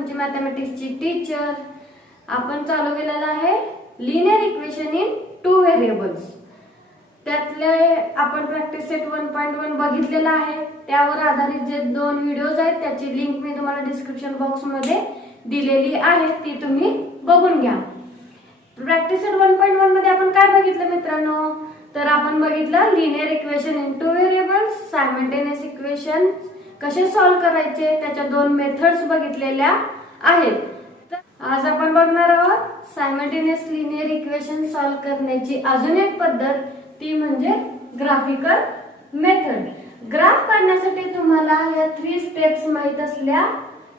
तुमची मॅथमॅटिक्सची टीचर. आपण चालू केलेला आहे लिनियर इक्वेशन इन 2 व्हेरिएबल्स. त्यातले आपण प्रॅक्टिस सेट 1.1 बघितलेला आहे. त्यावर आधारित जे 2 व्हिडिओज आहेत त्याची लिंक मी तुम्हाला डिस्क्रिप्शन बॉक्स मध्ये दिलेली आहे, ती तुम्ही बघून घ्या. प्रॅक्टिस सेट 1.1 मध्ये आपण काय बघितलं मित्रांनो, तर आपण बघितलं linear equation in 2 variables, simultaneous equation कसे सॉल्व्ह करायचे, त्याच्या 2 मेथड्स बघितलेल्या आहेत. आज आपण बघणार आहोत सायमल्टेनियस लिनियर इक्वेशन सॉल्व्ह करण्याची अजून एक पद्धत, ती म्हणजे ग्राफिकल मेथड. ग्राफ काढण्यासाठी तुम्हाला या 3 स्टेप्स माहित असल्या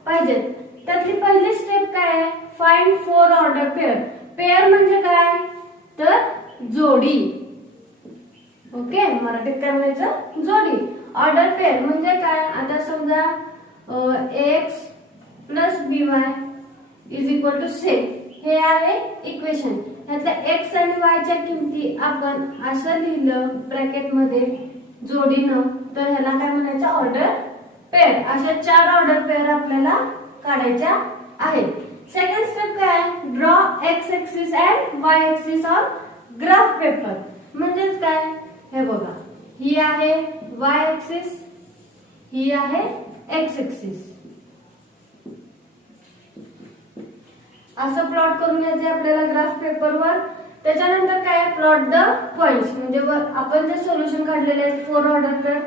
पाहिजेत. त्यातली पहिली स्टेप काय आहे, फाइंड 4 ऑर्डर पेअर. पेअर म्हणजे काय, तर जोडी. ओके, मराठीत काय म्हणायचं, जोडी. ऑर्डर पेअर म्हणजे काय, आता समजा x plus by is equal to से, हे आहे इक्वेशन. यातल्या x आणि y च्या किमती आपण असं लिहिलं ब्रॅकेट मध्ये जोडीनं, तर ह्याला काय म्हणायचं, ऑर्डर पेअर. अशा 4 ऑर्डर पेअर आपल्याला काढायच्या आहेत. सेकंड स्टेप काय आहे, draw x axis and y axis on graph paper. म्हणजेच काय, हे बघा, ही आहे y एक्सिस, ही आहे x एक्सिस. असं प्लॉट करून घ्यायचे आपल्याला ग्राफ पेपरवर. त्याच्यानंतर काय, प्लॉट द पॉइंट्स. म्हणजे आपण जे सोल्युशन काढलेले आहेत 4 ऑर्डर पेअर,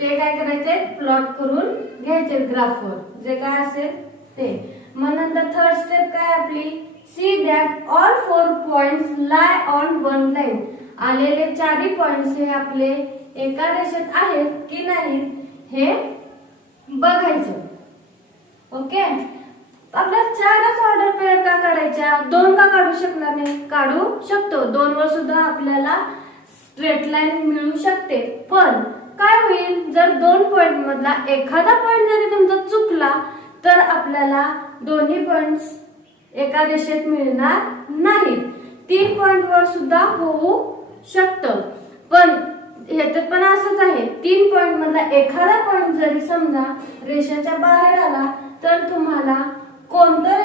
ते काय करायचे, प्लॉट करून घ्यायचे ग्राफवर, जे काय असेल ते. मग नंतर थर्ड स्टेप काय आपली, see that all 4 points lie on one line. आलेले 4 पॉइंट्स हे आपले एका रेषेत आहेत की नाही हे बघायचं. ओके, आपल्याला 4च ऑर्डर पेअर का काढायच्या, 2 का काढू शकणार नाही, काढू शकतो. 2 वर सुद्धा आपल्याला स्ट्रेट लाईन मिळू शकते. पण काय होईल, जर 2 पॉइंट मधला एखादा पॉइंट जरी तुमचा चुकला तर आपल्याला दोन्ही पॉइंट्स एका रेषेत मिळणार नाहीत. 3 पॉइंट वर सुद्धा होऊ शकतं. पण ह्याच्यात पण असंच आहे, 3 पॉइंट मधला एखादा पॉइंट जरी समजा रेषेच्या बाहेर आला तर तुम्हाला कोणतं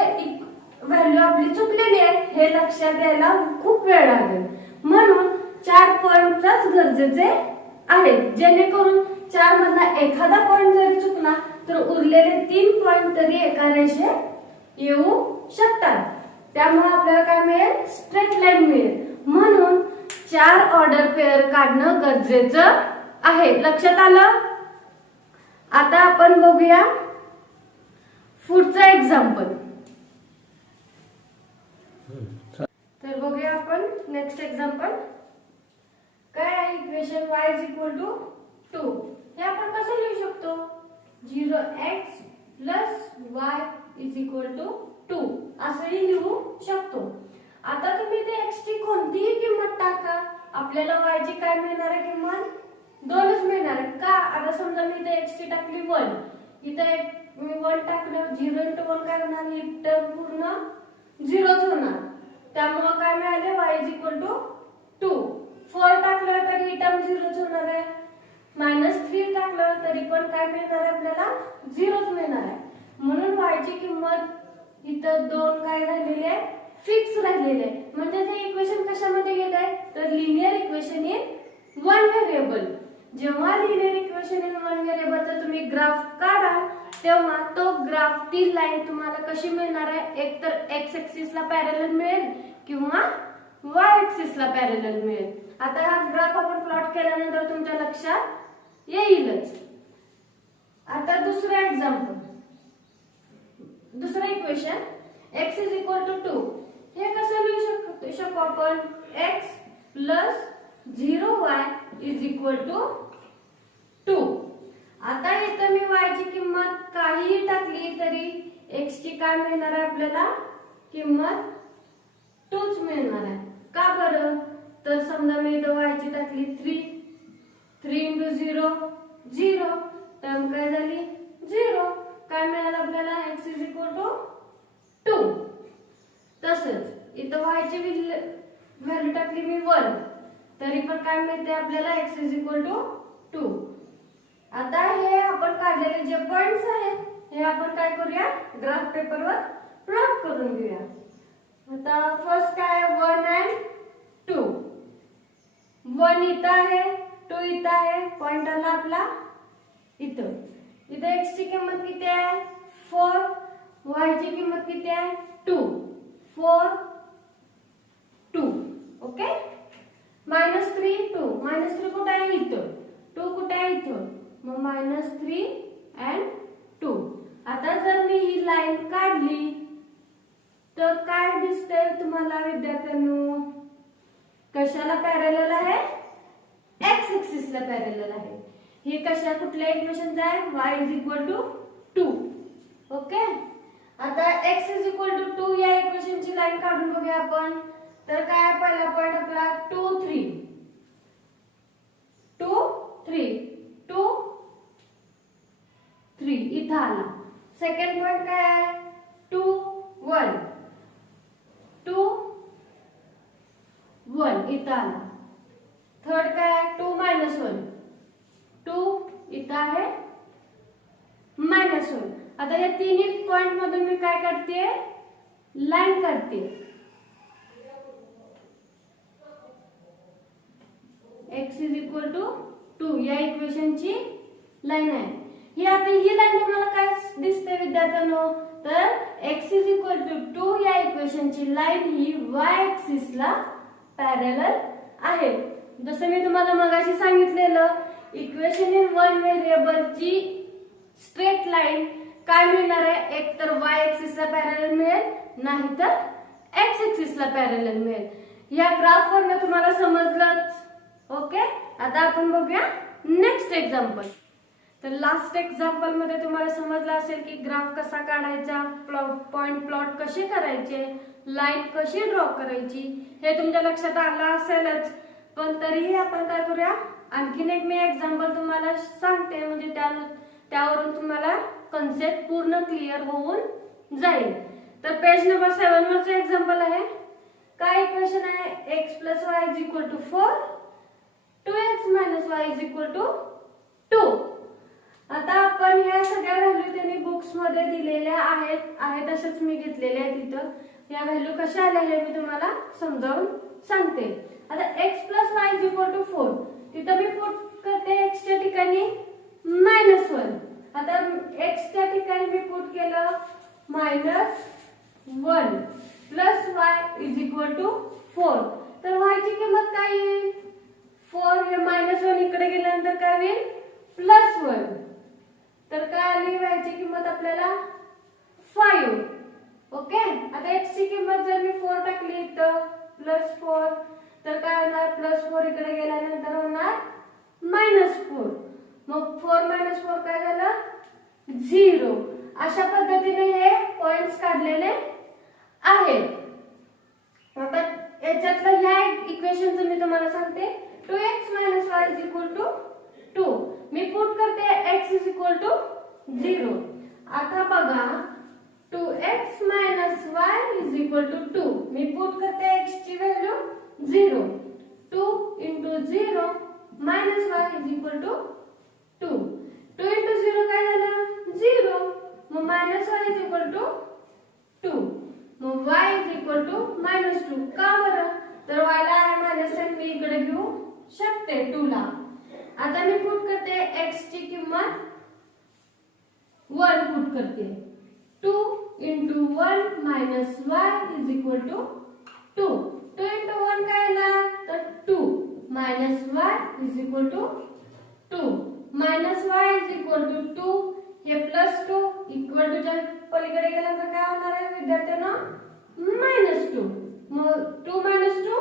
व्हॅल्यू आपली चुकलेली आहे हे लक्षात यायला खूप वेळ लागेल. म्हणून 4 पॉइंटच गरजेचे आहेत, जेणेकरून 4 मधला एखादा पॉइंट जरी चुकला तर उरलेले 3 पॉइंट तरी एका रेषेत येऊ शकतात. त्यामुळे आपल्याला काय मिळेल, स्ट्रेट लाईन मिळेल. म्हणून 4 ऑर्डर पेअर काढणं गरजेचं आहे. लक्षात आलं. आता आपण बघूया पुढचं एक्झाम्पल. तर बघूया आपण नेक्स्ट एक्झाम्पल. काय आहे equation y is equal to 2. हे आपण कसं लिहू शकतो, 0x plus y is equal to 2 असंही लिहू शकतो. आता तुम्ही ते x ची कोणतीही किंमत टाका, आपल्याला y ची काय मिळणार आहे, किंमत 2च मिळणार आहे. का, आता समजा मी इथे x ची टाकली 1, इथे मी 1 टाकलं, 0 × 1 काय होणार, ही टर्म पूर्ण 0च होणार. त्यामुळे काय मिळाले, y इज इक्वल टू 2. 4 टाकलं तरी ही टर्म 0च होणार आहे. -3 टाकलं तरी पण काय मिळणार आहे, आपल्याला 0च मिळणार आहे. म्हणून y ची किंमत इथं 2 काय राहिलेली आहे, फिक्स राहिलेले आहे. म्हणजे हे इक्वेशन कशामध्ये गेलंय, तर लिनियर इक्वेशन इन 1 व्हेरिएबल. जेव्हा लिनियर इक्वेशन इन 1 व्हेरिएबलचा तुम्ही ग्राफ काढाल तेव्हा तो ग्राफ, ती लाईन तुम्हाला कशी मिळणार आहे, एक तर x एक्सिसला पॅरलल मिळेल किंवा y एक्सिसला पॅरलल मिळेल. आता हा ग्राफ आपण प्लॉट केल्यानंतर तुमच्या लक्षात येईलच. आता दुसरा एक्झाम्पल, दुसरं equation x is equal to 2. हे कसं लिहू शकतो आपण, x plus 0y is equal to 2. आता इथं मी y ची किंमत काहीही टाकली तरी x ची काय मिळणार आहे, आपल्याला किंमत 2च मिळणार आहे. का बरं, तर समजा मी इथं y ची टाकली 3 × 0 0, टर्म काय झाली 0. काय मिळालं आपल्याला, x इज इक्वल टू 2. तसंच इथं y ची व्हॅल्यू टाकली मी 1, तरी पण काय मिळते आपल्याला, x इज इक्वल टू 2. आता हे आपण काढलेले जे पॉइंट्स आहेत हे आपण काय करूया, ग्राफ पेपरवर प्लॉट करून घेऊया. आता फर्स्ट काय 1 and 2. 1 इथं आहे, 2 इथं आहे, पॉइंट आला आपला इथं. इथं x ची किंमत किती आहे 4, y ची किंमत किती आहे 2, 4 2. ओके. -3 2, -3 कुठे आहे इथं, 2 कुठे आहे इथं, मग -3 and 2. आता जर मी ही लाईन काढली तर काय दिसतंय तुम्हाला विद्यार्थ्यांनो, कशाला पॅरलल आहे, x ऍक्सिसला पॅरलल आहे. हे कशा कुठल्या इक्वेशनचा आहे, y 2. ओके. आता x 2 या इक्वेशनची लाईन काढून बघूया आपण. तर काय पहिला पॉइंट आपला 2 3 2 3 2 3 इथं आला. सेकंड पॉइंट काय आहे 2 1 2 1 इथं आला. थर्ड काय आहे 2 -1 2 इथं आहे -1. आता या तिन्ही पॉइंट मधून मी काय करते, लाईन काढते. x 2 या इक्वेशनची लाईन आहे ही. आता ही लाईन तुम्हाला काय दिसते विद्यार्थ्यांनो, तर x 2 या इक्वेशनची लाईन ही y ऍक्सिसला पॅरलल आहे. जसं मी तुम्हाला मगाशी सांगितलेलं, इक्वेशन इन वन व्हेरिएबलची स्ट्रेट लाईन काय मिळणार आहे, एक तर y ऍक्सिसला पॅरलल मिळेल, नाही तर x ऍक्सिसला पॅरलल मिळेल. या ग्राफ वरनं तुम्हाला समजलंच. ओके. आता आपण बघूया नेक्स्ट एक्झाम्पल. तर लास्ट एक्झाम्पल मध्ये तुम्हाला समजलं असेल की ग्राफ कसा काढायचा, पॉइंट प्लॉट कसे करायचे, लाईन कशी ड्रॉ करायची, हे तुमच्या लक्षात आलं असेलच. पण तरीही आपण काय करूया, आणखीन एक मी एक्झाम्पल तुम्हाला सांगते, म्हणजे त्यावरून तुम्हाला कन्सेप्ट पूर्ण क्लिअर होऊन जाईल. तर पेज नंबर 7 वरचं एक्झाम्पल आहे. काय इक्वेशन आहे, x + y = 4, 2x - y = 2. आता आपण ह्या सगळ्या व्हॅल्यू त्यांनी बुक्स मध्ये दिलेल्या आहेत तसेच मी घेतलेल्या आहेत. इथं या व्हॅल्यू कशा आल्या हे मी तुम्हाला समजावून सांगते. आता x + y = 4, तिथं मी पुट करते x च्या ठिकाणी -1. आता x च्या ठिकाणी मी पुट केलं -1 + y = 4. तर y ची किंमत काय येईल, 4 हे -1 इकडे गेल्यानंतर काय होईल +1. तर काय आली y ची किंमत आपल्याला 5. ओके. आता x ची किंमत जर मी 4 टाकली इथं +4, तर काय होणार, +4 इकडे गेल्यानंतर होणार -4. मग 4 - 4 काय झालं 0. अशा पद्धतीने हे पॉइंट्स काढलेले आहेत. आता याच्यातलं ह्या इक्वेशनचं मी तुम्हाला सांगते. 2x - y = 2. मी पुट करते x 0. आता बघा 2x - y = 2. मी पुट करते x ची व्हॅल्यू 0. 2 × 0 - y = 2. 2 × 0 काय झालं 0. मग -y = 2. मग y = -2. का बरं, तर y ला आहे -1 मी इकडे घेऊ शकते 2 ला. आता मी पुट करते x ची किंमत 1 पुट करते. 2 × 1 - y = 2. 2 × 1 काय येणार, तर 2 - y = 2. -y = 2 हे +2 इक्वल टू च्या पलीकडे गेल्यानंतर काय होणार आहे विद्यार्थ्यांनो, -2. मग 2 - 2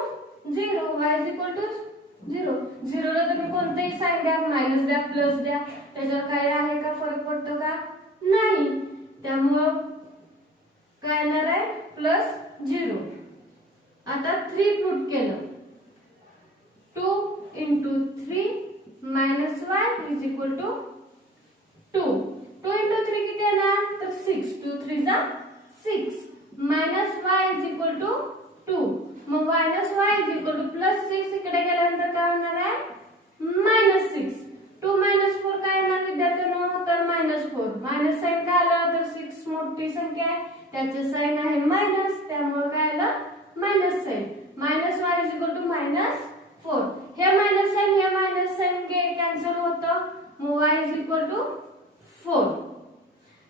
0. y = 0. 0 ला तुम्ही कोणतेही साइन द्या, मायनस द्या, प्लस द्या, त्याच्यावर काय आहे का फरक पडतो का, नाही. त्यामुळं काय येणार आहे +0. आता 3 पुट केलं. 2 × 3 - y = 2. 2 × 3 किती येणार, तर 6. 2 3 6. -y = 2. मग -y +6 इकडे गेल्यानंतर काय होणार आहे -6. 2 - 4 काय येणार विद्यार्थ्यांनो, तर -4. मायनस साइन काय आलं तर मोठी संख्या आहे, त्याचे साइन आहे मायनस, त्यामुळे काय आलं minus sign. Minus y is equal to -4. हे मायनस साइन कॅन्सल होतं, मग वाय इज इक्वल टू 4.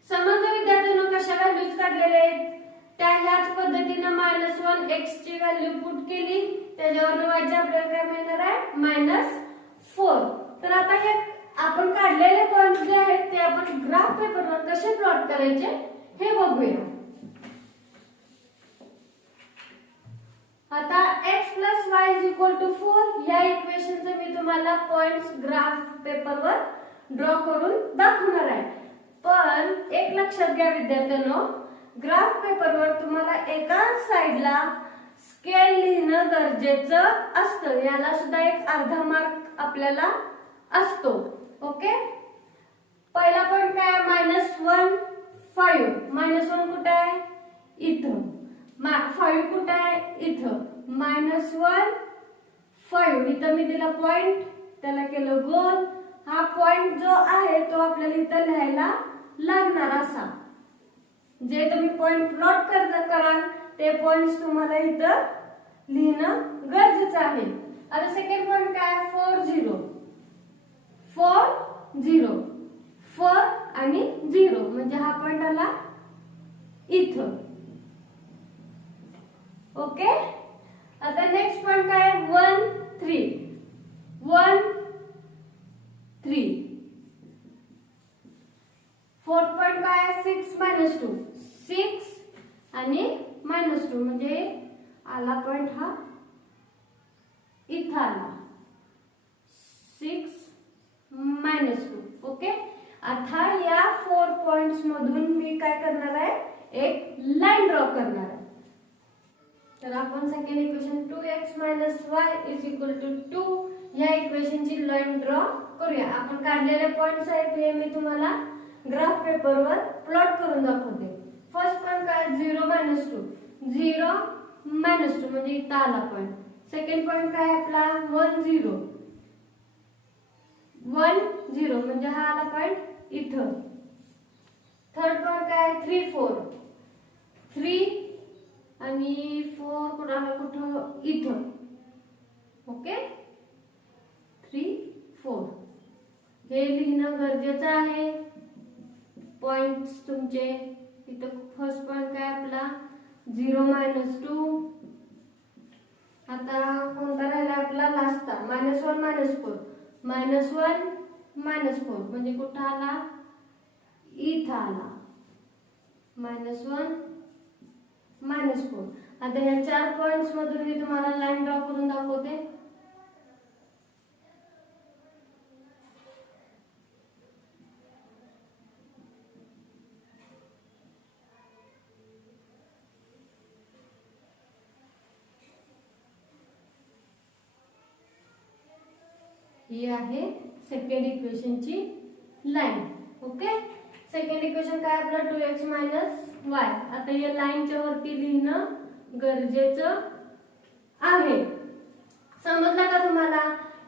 समजा विद्यार्थ्यांनो कशा व्हॅल्यूज काढलेल्या आहेत त्या ह्याच पद्धतीने -1 x ची व्हॅल्यू पुट केली, त्याच्यावर y ची आपल्याला काय मिळणार आहे -4. तर आता हे आपण काढलेले पॉइंट्स जे आहेत ते आपण ग्राफ पेपरवर कसे प्लॉट करायचे हे बघूया. आता x + y = 4 या इक्वेशनचे मी तुम्हाला पॉइंट्स ग्राफ पेपरवर ड्रॉ करून दाखवणार आहे. पण एक लक्षात घ्या विद्यार्थ्यांनो, ग्राफ पेपरवर तुम्हाला एका साइडला स्केल लिहिणं गरजेचं असतं. याला सुद्धा एक अर्धा मार्क आपल्याला असतो. ओके, पहिला पॉइंट काय -1 5. -1 कुठे आहे इथं, 5 कुठे आहे इथं. -1 5 इथं मी दिला पॉइंट, त्याला केलं गोल. हा पॉइंट जो आहे तो आपल्याला इथं लिहायला लागणार असा. जे तुम्ही पॉइंट प्लॉट कराल ते पॉइंट्स तुम्हाला इथं लिहिणं गरजेचं आहे. आता सेकंड पॉइंट काय 4 0 4 आणि 0 म्हणजे हा पॉइंट आला इथं. ओके, आता नेक्स्ट पॉइंट काय 1 3. फोर्थ पॉइंट काय 6 - 2 6 आणि -2 म्हणजे आला पॉइंट हा इथं आला 6 - 2. ओके, आता या 4 पॉइंट्स मधून मी काय करणार आहे, एक लाईन ड्रॉ करणार आहे. तर आपण सेकंड इक्वेशन 2x - y = 2 या इक्वेशनची लाईन ड्रॉ करूया. आपण काढलेले पॉइंट्स आहेत हे मी तुम्हाला ग्राफ पेपरवर प्लॉट करून दाखवते. फर्स्ट पॉइंट काय 0 - 2 0 - 2 म्हणजे इथं आला पॉइंट. सेकंड पॉइंट काय आपला 1 0 म्हणजे हा आला पॉइंट इथं. थर्ड पॉइंट काय 3 4 3 आणि 4 कुठं आला कुठं इथं. ओके, 3 4 हे लिहिणं गरजेचं आहे. पॉइंट्स तुमचे इथं फर्स्ट पॉइंट काय आपला 0 - 2. आता कोणता राहिला आपला लास्टचा -1 - 4 -1 - 4 म्हणजे कुठं आला इथं आला -1 - 4. आता ह्या 4 पॉइंट्स मधून मी तुम्हाला लाईन ड्रॉ करून दाखवते. ही आहे सेकंड इक्वेशनची लाईन. ओके, सेकंड इक्वेशन काय आपलं 2x - y. आता या लाईनच्या वरती लिहिणं गरजेचं आहे. समजलं का तुम्हाला?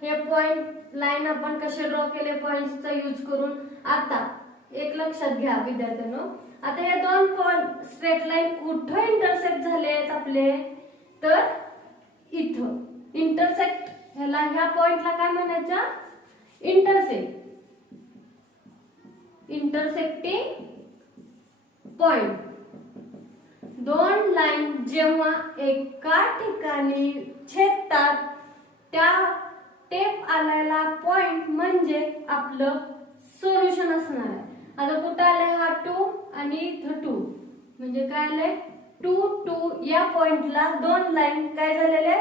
हे पॉइंट लाईन आपण कसे ड्रॉ केले पॉइंट्सचा यूज करून. आता एक लक्षात घ्या विद्यार्थ्यांनो, आता हे दोन पॉइंट स्ट्रेट लाईन कुठं इंटरसेक्ट झाले आहेत आपले, तर इथं इंटरसेक्ट. ह्याला ह्या पॉइंटला काय म्हणायचं इंटरसेक्टिंग पॉइंट. दोन लाईन जेव्हा एका ठिकाणी छेदतात त्या टेप आलेला पॉइंट म्हणजे आपलं सोल्युशन असणार आहे. आता कुठं आलंय हा 2 आणि इथं 2 म्हणजे काय आलंय 2 2. या पॉइंटला दोन लाईन काय झालेले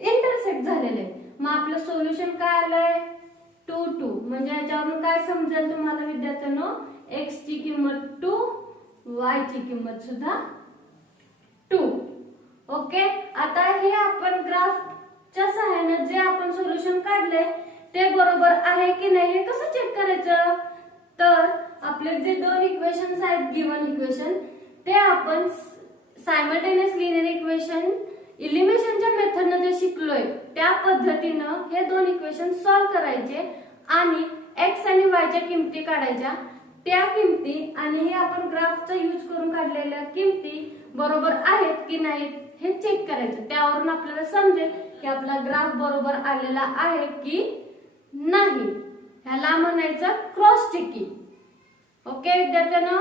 इंटरसेक्ट झालेले. मग आपलं सोल्युशन काय आलंय 2 2. म्हणजे याच्यावरून काय समजेल तुम्हाला विद्यार्थ्यांनो, x ची किंमत 2 y ची किंमत सुद्धा 2. ओके, आता हे आपण ग्राफच्या सहाय्याने जे आपण सोल्युशन काढले ते बरोबर आहे की नाही हे कसं चेक करायचं, तर आपले जे दोन इक्वेशन्स आहेत गिवन इक्वेशन ते आपण सायमल्टेनियस लिनियर इक्वेशन इलिमिनेशनच्या मेथडने जे शिकलोय त्या पद्धतीनं हे दोन इक्वेशन सॉल्व्ह करायचे आणि x आणि y च्या किमती काढायच्या. त्या किमती आणि हे आपण ग्राफचा यूज करून काढलेल्या किमती बरोबर आहेत की नाहीत हे चेक करायचं. त्यावरून आपल्याला समजेल की आपला ग्राफ बरोबर आलेला आहे की नाही. ह्याला म्हणायचं क्रॉस चेकिंग. ओके विद्यार्थ्यांनो,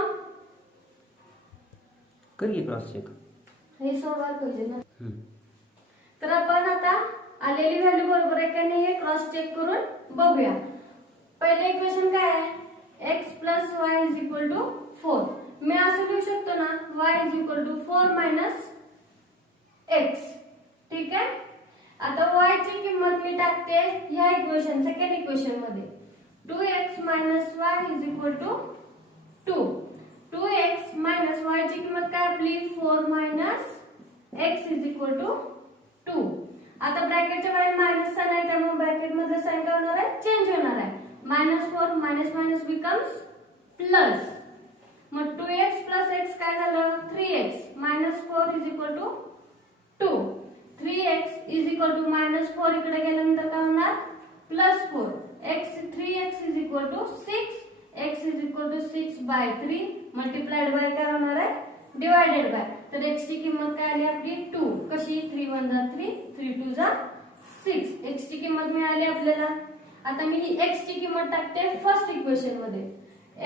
करूया क्रॉस चेक. हे सोडवायला पाहिजे ना. तर आपण आता आलेली व्हॅल्यू बरोबर आहे का नाही हे क्रॉस चेक करून बघूया. पहिले इक्वेशन काय आहे, x plus y is equal to 4. मी असं लिहू शकतो ना, y is equal to 4 minus x. ठीक आहे. आता y ची किंमत मी टाकते ह्या इक्वेशन सेकंड इक्वेशन मध्ये. 2x minus y is equal to 2. 2x minus y ची किंमत काय आपली 4 minus x is equal to 2. आता ब्रॅकेटच्या बाहेर मायनस साइन आहे त्यामुळे ब्रॅकेट मधलं साइन काय होणार आहे, चेंज होणार आहे. -4 मायनस मायनस बिकम्स प्लस. मग 2x प्लस x काय झालं 3x. -4 is equal to 2. 3x is equal to -4 इकडे गेल्यानंतर काय होणार +4. 3x is equal to 6. x is equal to 6/3 multiplied by काय होणार आहे डिवाइडेड बाय. तर x ची किंमत काय आली आपली 2. कशी 3 1 जा 3 3 2 जा 6. x ची किंमत मिळाली आपल्याला. आता मी ही x ची किंमत टाकते फर्स्ट इक्वेशन मध्ये.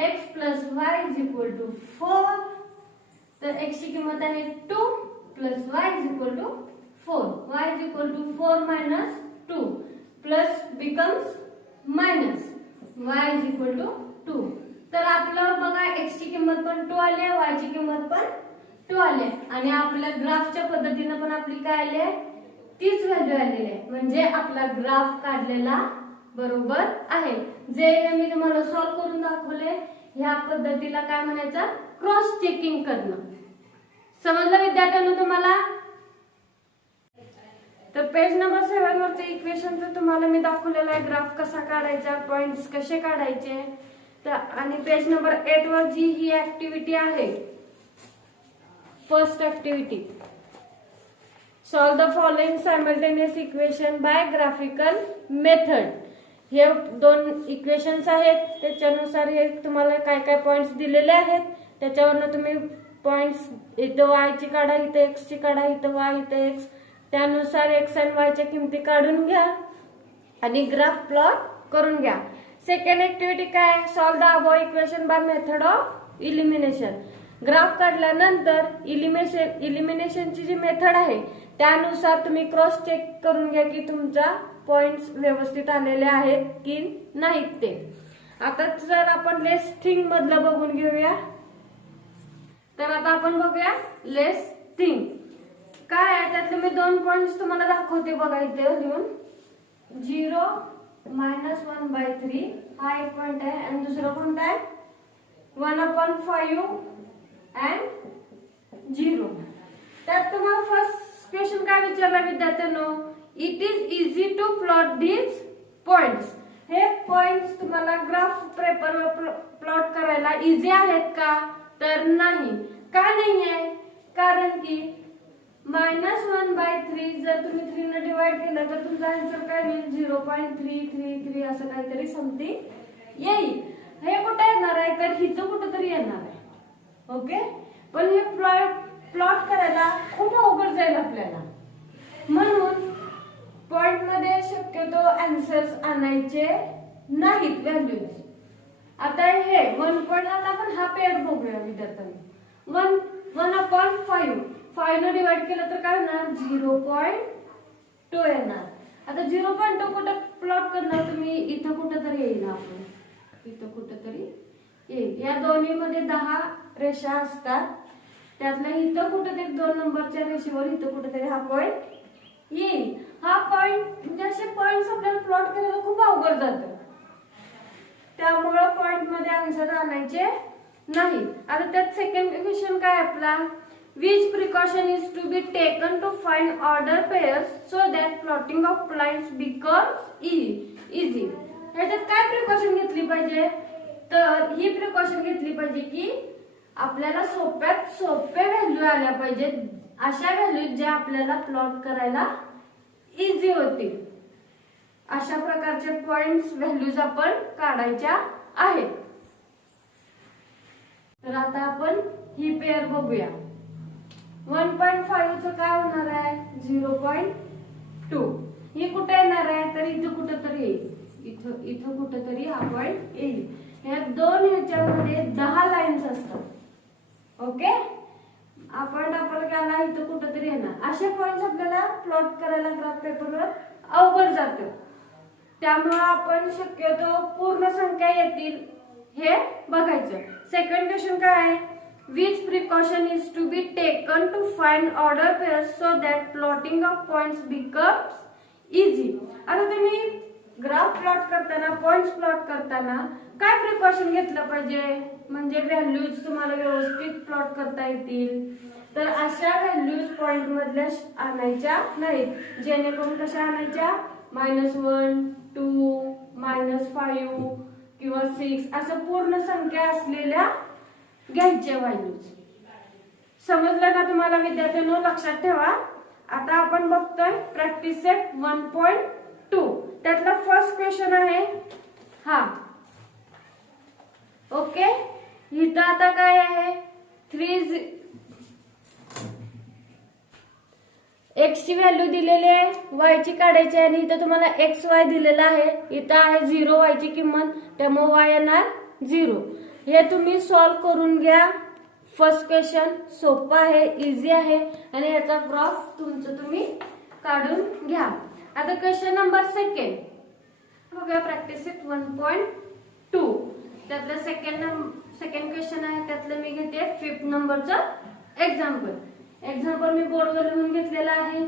x plus y is equal to 4. तर x ची किंमत आहे 2 plus y is equal to 4. y is equal to 4 minus 2 plus becomes minus y is equal to 2. तर आपलं बघा x ची किंमत पण 2 आली आहे, y ची किंमत पण 2 आली आहे आणि आपल्या ग्राफच्या पद्धतीने पण आपली काय आली आहे तीच व्हॅल्यू आलेली आहे. म्हणजे आपला ग्राफ काढलेला बरोबर आहे. जे मी तुम्हाला सॉल्व्ह करून दाखवले ह्या पद्धतीला काय म्हणायचं क्रॉस चेकिंग करणं. समजलं विद्यार्थ्यांनो तुम्हाला. तर पेज नंबर 7 वरचे इक्वेशनचं तुम्हाला मी दाखवलेला आहे ग्राफ कसा काढायचा, पॉइंट्स कसे काढायचे. तर आणि पेज नंबर 8 वर जी ही ऍक्टिव्हिटी आहे first activity, solve the following simultaneous equation by graphical method. हे 2 इक्वेशन्स आहेत, त्याच्यानुसार हे तुम्हाला काय काय पॉइंट्स दिलेले आहेत त्याच्यावरनं तुम्ही पॉइंट्स इथं y ची काढा, इथं x ची काढा, इथं y इथं x, त्यानुसार x आणि y च्या किमती काढून घ्या आणि ग्राफ प्लॉट करून घ्या. सेकंड ऍक्टिव्हिटी काय, solve the above equation by method of elimination. Graph काढल्यानंतर इलिमिनेशनची जी मेथड आहे त्यानुसार तुम्ही क्रॉस चेक करून घ्या की तुमचा पॉइंट्स व्यवस्थित आलेले आहेत की नाहीत ते. आता जर आपण लेस थिंग मधलं बघून घेऊया. तर आता आपण बघूया लेस थिंग काय आहे. त्यातले मी 2 पॉइंट्स तुम्हाला दाखवते बघा इथे लिहून. 0 -1/3 हा एक पॉइंट आहे आणि दुसरा कोणता आहे 1/5 and 0. त्यात तुम्हाला फर्स्ट क्वेश्चन काय विचारला विद्यार्थ्यांनो, it is easy to plot these points. हे पॉइंट्स तुम्हाला ग्राफ पेपरवर प्लॉट करायला इझी आहेत का, तर नाही. का नाही आहे, कारण की -1/3 जर तुम्ही 3 ने डिवाइड केलं तर तुमचा आन्सर काय येईल 0.333 असं काहीतरी समथिंग येईल. हे कुठे येणार आहे तर इथं कुठेतरी येणार आहे. ओके, पण हे प्लॉट करायला खूप अवघड जाईल आपल्याला. म्हणून पॉइंट मध्ये शक्यतो आन्सर्स आणायचे नाहीत व्हॅल्यूज. आता हे 1 पॉइंट आपण हा पेअर बघूया विद्यार्थ्यांनी. 1/5 5 ने डिवाइड केलं तर काय होणार 0.2 येणार. आता 0.2 कुठं प्लॉट करणार तुम्ही, इथं कुठेतरी येईल, आपण इथं कुठेतरी येईल. या दोन्ही मध्ये 10 रेषा असतात, त्यातल्या इथं कुठेतरी 2 नंबरच्या रेषेवर इथं कुठेतरी हा पॉइंट येईल. हा पॉइंट म्हणजे असे पॉइंट्स आपल्याला प्लॉट करायला खूप अवघड जातं, त्यामुळे पॉइंट मध्ये आन्सर आणायचे नाही. आता त्यात सेकंड क्वेश्चन काय आपला, which precaution is to be taken to find order pairs so that plotting of points becomes easy. ह्याच्यात काय प्रिकॉशन घेतली पाहिजे, तर ही प्रिकॉशन घेतली पाहिजे की आपल्याला सोप्यात सोपे व्हॅल्यू आल्या पाहिजेत, अशा व्हॅल्यू ज्या आपल्याला प्लॉट करायला इझी होतील. अशा प्रकारचे पॉइंट्स व्हॅल्यूज आपण काढायच्या आहेत. तर आता आपण ही पेअर बघूया. 1.5 चं काय होणार आहे 0.2. ही कुठे येणार आहे तर इथं कुठेतरी येईल, इथं इथं कुठेतरी हा पॉइंट येईल. ह्या दोन ह्याच्यामध्ये 10 लाईन्स असतात. ओके, आपण आपल्याला इथं कुठेतरी येणार. असे पॉइंट्स आपल्याला प्लॉट करायला ग्राफ पेपरवर अवघड जातं. त्यामुळे आपण शक्यतो पूर्ण संख्या येतील हे बघायचं. सेकंड क्वेश्चन काय आहे, which precaution is to be taken to find order pairs so that plotting of points becomes easy. आता तुम्ही ग्राफ प्लॉट करताना, पॉइंट्स प्लॉट करताना काय प्रिकॉशन घेतलं पाहिजे म्हणजे व्हॅल्यूज तुम्हाला व्यवस्थित प्लॉट करता येतील. तर अशा व्हॅल्यूज पॉइंट मधल्या आणायच्या नाहीत, जेणेकरून कशा आणायच्या -1, 2, -5 किंवा 6 असं पूर्ण संख्या असलेल्या घ्यायच्या व्हॅल्यूज. समजलं ना तुम्हाला विद्यार्थ्यांनो? लक्षात ठेवा. आता आपण बघतोय प्रॅक्टिस सेट 1.2. त्यातला फर्स्ट क्वेश्चन आहे हा. ओके, इथं आता काय आहे 3 x ची व्हॅल्यू दिलेली आहे, y ची काढायची आणि इथं तुम्हाला xy दिलेला आहे. इथं आहे 0 y ची किंमत, त्यामुळे y येणार 0. हे तुम्ही सॉल्व्ह करून घ्या. फर्स्ट क्वेश्चन सोपा आहे, इझी आहे आणि याचा ग्राफ तुमचं तुम्ही काढून घ्या. आता क्वेश्चन नंबर सेकंड बघा, प्रॅक्टिस सेट 1.2. त्यातलं सेकंड क्वेश्चन आहे, त्यातलं मी घेते 5th नंबरचं एक्झाम्पल मी बोर्डवर लिहून घेतलेला आहे.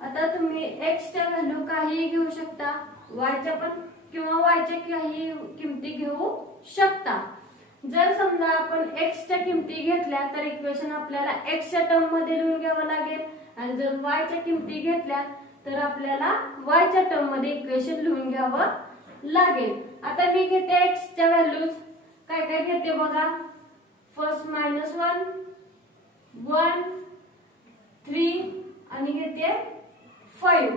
आता तुम्ही x च्या व्हॅल्यू काही घेऊ शकता, y च्या पण किंवा y च्या काही किमती घेऊ शकता. जर समजा आपण x च्या किमती घेतल्या तर इक्वेशन आपल्याला x च्या टर्म मध्ये लिहून घ्यावं लागेल आणि जर y च्या किमती घेतल्या तर आपल्याला y च्या टर्म मध्ये इक्वेशन लिहून घ्यावं लागेल. आता मी घेते x च्या व्हॅल्यूज, काय काय घेते बघा. फर्स्ट -1, 1, 3 आणि घेते 5.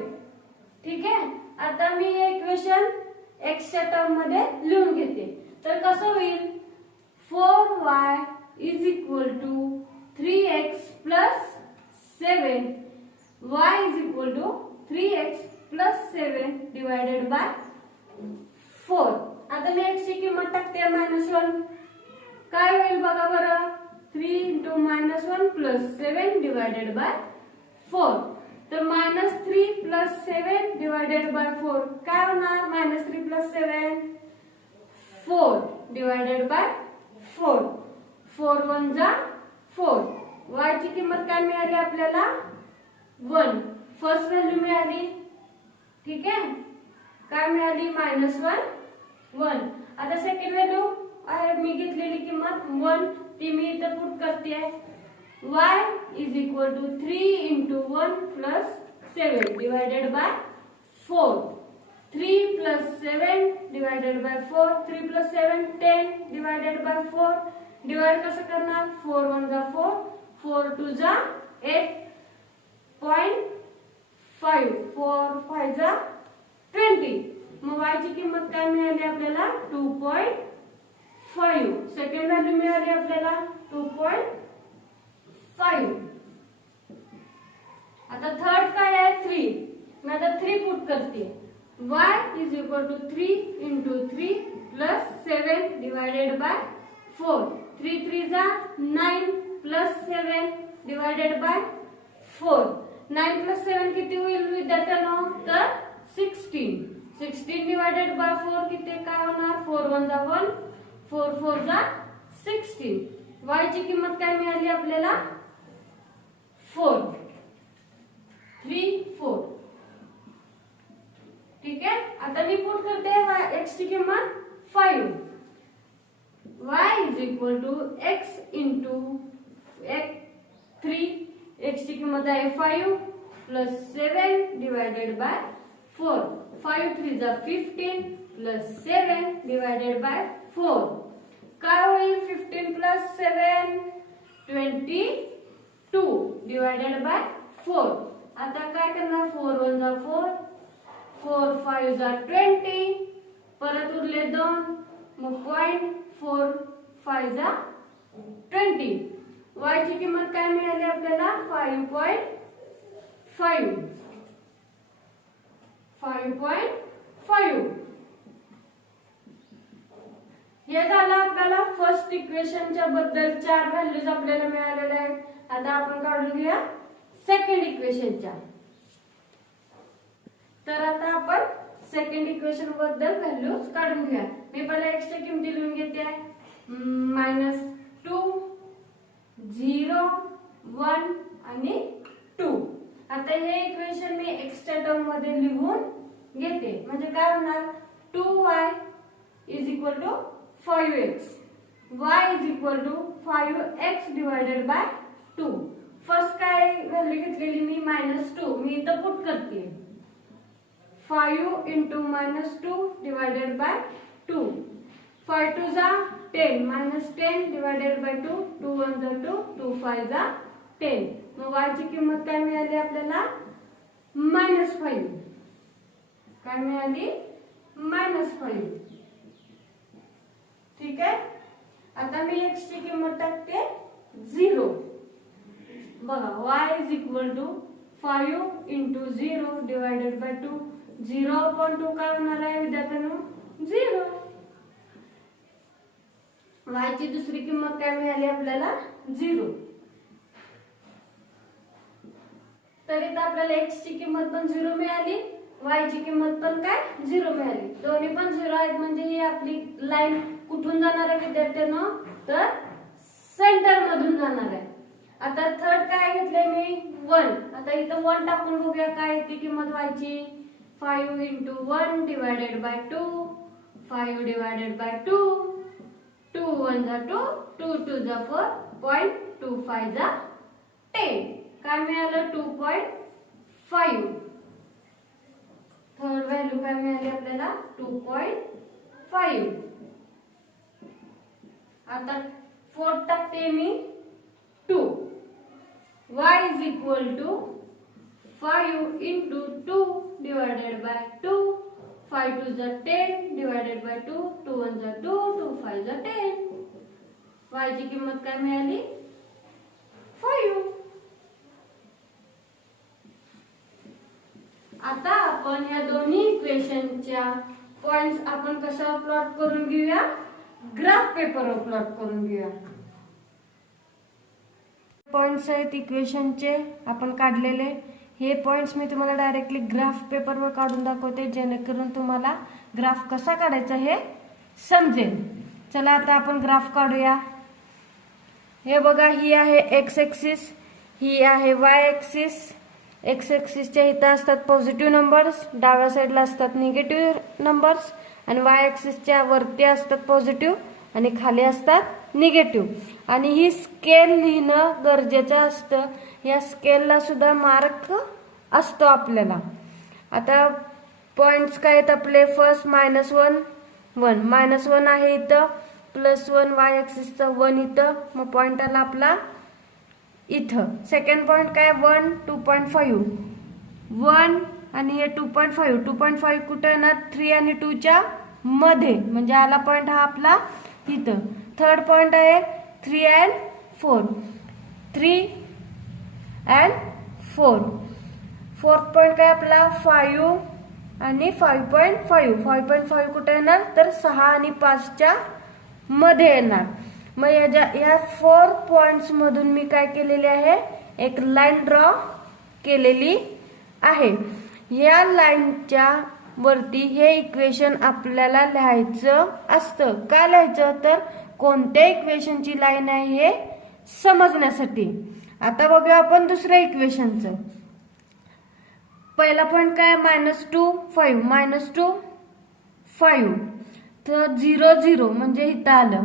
ठीक आहे. आता मी हे इक्वेशन x च्या टर्म मध्ये लिहून घेते. तर कसं होईल 4y is equal to 3x plus 7, y is equal to 3x plus 7 divided by 4. आता मी x ची किंमत टाकते -1. काय होईल बघा बरं, 3 × -1 प्लस 7 डिवायडेड बाय 4. तर -3 प्लस 7 डिवायडेड बाय 4 काय होणार, -3 प्लस 7 4 डिवायडेड बाय 4. 4 1 जा 4. y ची किंमत काय मिळाली आपल्याला 1. फर्स्ट व्हॅल्यू मिळाली. ठीक आहे, काय मिळाली -1. आता सेकंड व्हॅल्यू आहे मी घेतलेली किंमत 1, ती मी इथं पुट करते. y is equal to 3 × 1 plus 7 divided by 4. 3 plus 7 divided by 4. 3 plus 7 10 divided by 4. Divide कसं करणार, 4 1 जा 4, 4 2 जा 8.5, 4 5 जा 20. मग y ची किंमत काय मिळाली आपल्याला 2.5. सेकंड व्हॅल्यू मिळाली आपल्याला 2.5. आता थर्ड काय आहे 3. मी आता 3 पुट करते. y is equal to 3 × 3 plus 7 divided by 4. 3 3 जा 9 प्लस 7 डिवायडेड बाय 4. 9 प्लस 7 किती होईल विद्यार्थ्यांनो, तर 16. 16 डिवायडेड बाय 4 किती काय होणार, 4 1 जा 1, 4 4 जा 16. y ची किंमत काय मिळाली आपल्याला 4. 3 4. ठीक आहे. आता मी पुट करते x ची किंमत 5. y is equal to x into 3. x ची किंमत आहे 5 प्लस 7 डिवायडेड बाय 4. 5 3 जा 15 प्लस 7 डिवायडेड बाय 4. काय होईल 15 प्लस 7 22 डिवायडेड बाय 4. आता काय करणार 4 1 जा 4, 4 5 जा 20, परत उरले 2, मग 0.45 जा 20. y ची किंमत काय मिळाली आपल्याला 5.5. 5.5. हे झालं आपल्याला फर्स्ट इक्वेशनच्या बद्दल 4 व्हॅल्यूज आपल्याला मिळालेल्या आहेत. आता आपण काढून घेऊया सेकंड इक्वेशनच्या. तर आता आपण सेकंड इक्वेशन बद्दल व्हॅल्यूज काढून घेऊया. मी पहिला x च्या किमती लिहून घेते आहे. -2, 0, 1 आणि 2. आता हे इक्वेशन मी x च्या टर्म मध्ये लिहून घेते. म्हणजे काय होणार 2y is equal to 5x. y is equal to 5x divided by 2. First काय व्हॅल्यू घेतलेली मी -2. मी इथं पुट करते. 5 into -2 divided by 2. 5 2 जा 10, -10 divided by 2. 2 1 जा 2, 2 5 जा 10. मग y ची किंमत काय मिळाली आपल्याला -5. काय मिळाली -5. ठीक आहे. आता मी x ची किंमत टाकते 0. बघा y is equal to 5 into 0 divided by 2. 0/2 काय होणार आहे विद्यार्थ्यांनो 0. y ची दुसरी किंमत काय मिळाली आपल्याला 0. तर इथं आपल्याला x ची किंमत पण 0 मिळाली, y ची किंमत पण काय 0 मिळाली. दोन्ही पण 0 आहेत. म्हणजे ही आपली लाईन कुठून जाणार आहे विद्यार्थ्यांनो तर सेंटर मधून जाणार आहे. आता थर्ड काय घेतले मी 1. आता इथं 1 टाकून बघूया काय ती किंमत y ची 5 into 1 divided by 2. 5 divided by 2. 2 1 जा 2, 2 2 जा 4, 0.25 जा 10. काय मिळालं 2.5. थर्ड व्हॅल्यू काय मिळाली आपल्याला 2.5. आता फोर्थ टाकते मी 2. y is equal to 5 into 2 divided by 2. 5 2 जा 10 divided by 2. 2 1 जा 2, 2 5 जा 10. y ची किंमत काय मिळाली 5. आता आपण या दोन्ही इक्वेशनच्या पॉइंट्स आपण कशावर प्लॉट करून घेऊया ग्राफ पेपरवर प्लॉट करून घेऊया. पॉइंट्स आहेत इक्वेशनचे आपण काढलेले. हे पॉइंट्स मी तुम्हाला डायरेक्टली ग्राफ पेपरवर काढून दाखवते जेणेकरून तुम्हाला ग्राफ कसा काढायचा हे समजेल. चला आता आपण ग्राफ काढूया. हे बघा ही आहे x ऍक्सिस, ही आहे y ऍक्सिस. x ऍक्सिसच्या इथं असतात पॉझिटिव्ह नंबर्स, डाव्या साईडला असतात निगेटिव्ह नंबर्स आणि y ऍक्सिसच्या वरती असतात पॉझिटिव्ह आणि खाली असतात निगेटिव्ह. आणि ही स्केल लिहिणं गरजेचं असतं. या स्केलला सुद्धा मार्क असतो आपल्याला. आता पॉइंट्स काय आहेत आपले फर्स्ट -1 1 -1 आहे इथं, +1 y ऍक्सिसचा 1 इथं, मग पॉइंट आला आपला इथं. सेकंड पॉइंट काय 1 2.5 1 आणि हे 2.5 2.5 कुठे येणार 3 आणि 2 च्या मध्ये, म्हणजे आला पॉइंट हा आपला इथं. थर्ड पॉइंट आहे 3 and 4 3 and 4. फोर्थ पॉइंट काय आपला 5 आणि 5.5 5.5 कुठे येणार तर 6 आणि 5 च्या मध्ये येणार. मग या 4 पॉइंट्स मधून मी काय केलेले आहे एक लाईन ड्रॉ केलेली आहे. या लाईनच्या वरती हे इक्वेशन आपल्याला लिहायचं असतं. का लिहायचं तर कोणत्या इक्वेशनची लाईन आहे हे समजण्यासाठी. आता बघूया आपण दुसऱ्या इक्वेशनचं. पहिला पॉइंट काय -2 5 -2 5 तर 0 0 म्हणजे इथं आलं.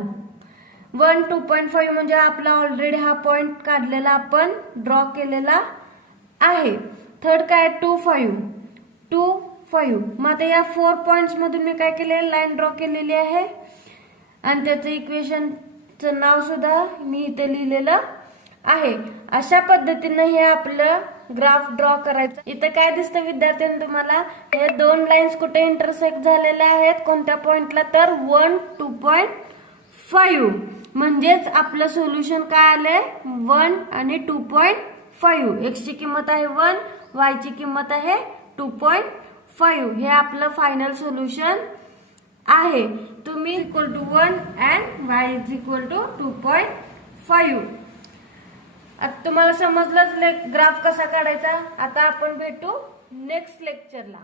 1 2.5 म्हणजे आपला ऑलरेडी हा पॉइंट काढलेला आपण ड्रॉ केलेला आहे. थर्ड काय 2 5 2 5. मग आता या 4 पॉइंट्स मधून मी काय केले लाईन ड्रॉ केलेली आहे आणि त्याचं इक्वेशनचं नाव सुद्धा मी इथे लिहिलेलं आहे. अशा पद्धतीने हे आपलं ग्राफ ड्रॉ करायचं. इथं काय दिसतं विद्यार्थ्यांना तुम्हाला हे 2 लाईन्स कुठे इंटरसेक्ट झालेल्या आहेत कोणत्या पॉइंटला तर 1 2.5 म्हणजेच आपलं सोल्युशन काय आलंय 1 आणि 2.5. x ची किंमत आहे 1, y ची किंमत आहे 2.5. हे आपलं फायनल सोल्युशन आहे. तुम्ही equal to 1 and y is equal to 2.5. आता तुम्हाला समजलंच ग्राफ कसा काढायचा. आता आपण भेटू नेक्स्ट लेक्चरला.